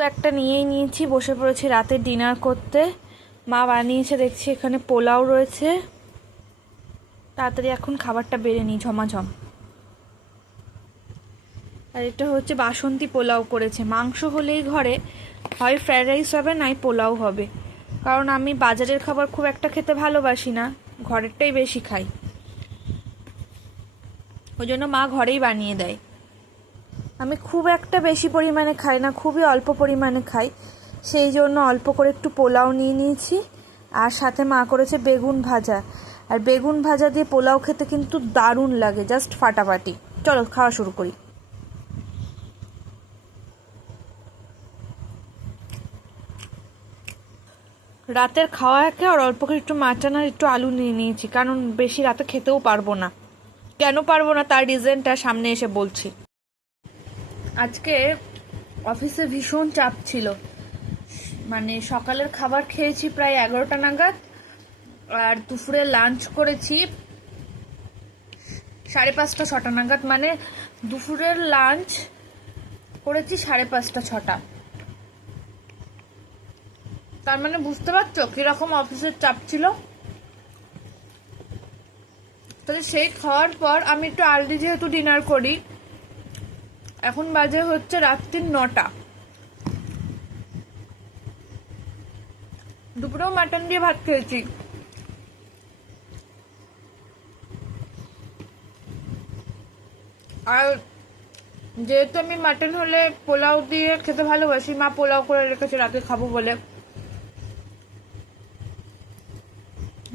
তো একটা নিয়েই নিয়েছি, বসে পড়েছি রাতের ডিনার করতে। মা বানিয়েছে দেখছি, এখানে পোলাও রয়েছে। তাড়াতাড়ি এখন খাবারটা বেড়ে নিই ঝমাঝম। আর এটা হচ্ছে বাসন্তী পোলাও করেছে। মাংস হলেই ঘরে হয় ফ্রায়েড রাইস হবে, নাই পোলাও হবে, কারণ আমি বাজারের খাবার খুব একটা খেতে ভালোবাসি না, ঘরেরটাই বেশি খাই। ওই জন্য মা ঘরেই বানিয়ে দেয়। আমি খুব একটা বেশি পরিমাণে খাই না, খুবই অল্প পরিমাণে খাই, সেই জন্য অল্প করে একটু পোলাও নিয়ে নিয়েছি। আর সাথে মা করেছে বেগুন ভাজা, আর বেগুন ভাজা দিয়ে পোলাও খেতে কিন্তু দারুণ লাগে, জাস্ট ফাটাফাটি। চলো খাওয়া শুরু করি। রাতের খাওয়া একে, আর অল্প করে একটু মাটন আর একটু আলু নিয়ে নিয়েছি, কারণ বেশি রাতে খেতেও পারবো না। কেন পারবো না তার রিজনটা সামনে এসে বলছি। আজকে অফিসে ভীষণ চাপ ছিল, মানে সকালের খাবার খেয়েছি প্রায় 11টা নাগাদ, আর দুপুরে লাঞ্চ করেছি 5:30 6টা নাগাদ, মানে দুপুরের লাঞ্চ করেছি 5:30 6টা। তার মানে বুঝতে পারছো কিরকম অফিসের চাপ ছিল। তাহলে সেই খাওয়ার পর আমি একটু আর্লি যেহেতু ডিনার করি, এখন বাজে হচ্ছে রাত্রির 9টা। দুপুরেও মাটন দিয়ে ভাত খেয়েছি। আর যেহেতু আমি মাটন হলে পোলাও দিয়ে খেতে ভালোবাসি, মা পোলাও করে রেখেছে রাতে খাবো বলে,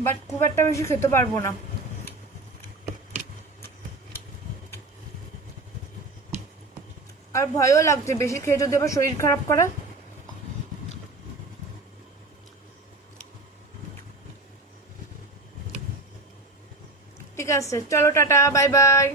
বাট খুব একটা বেশি খেতে পারবো না। আর ভয়ও লাগছে বেশি খেয়ে যদি আবার শরীর খারাপ করে। ঠিক আছে, চলো টাটা, বাই বাই।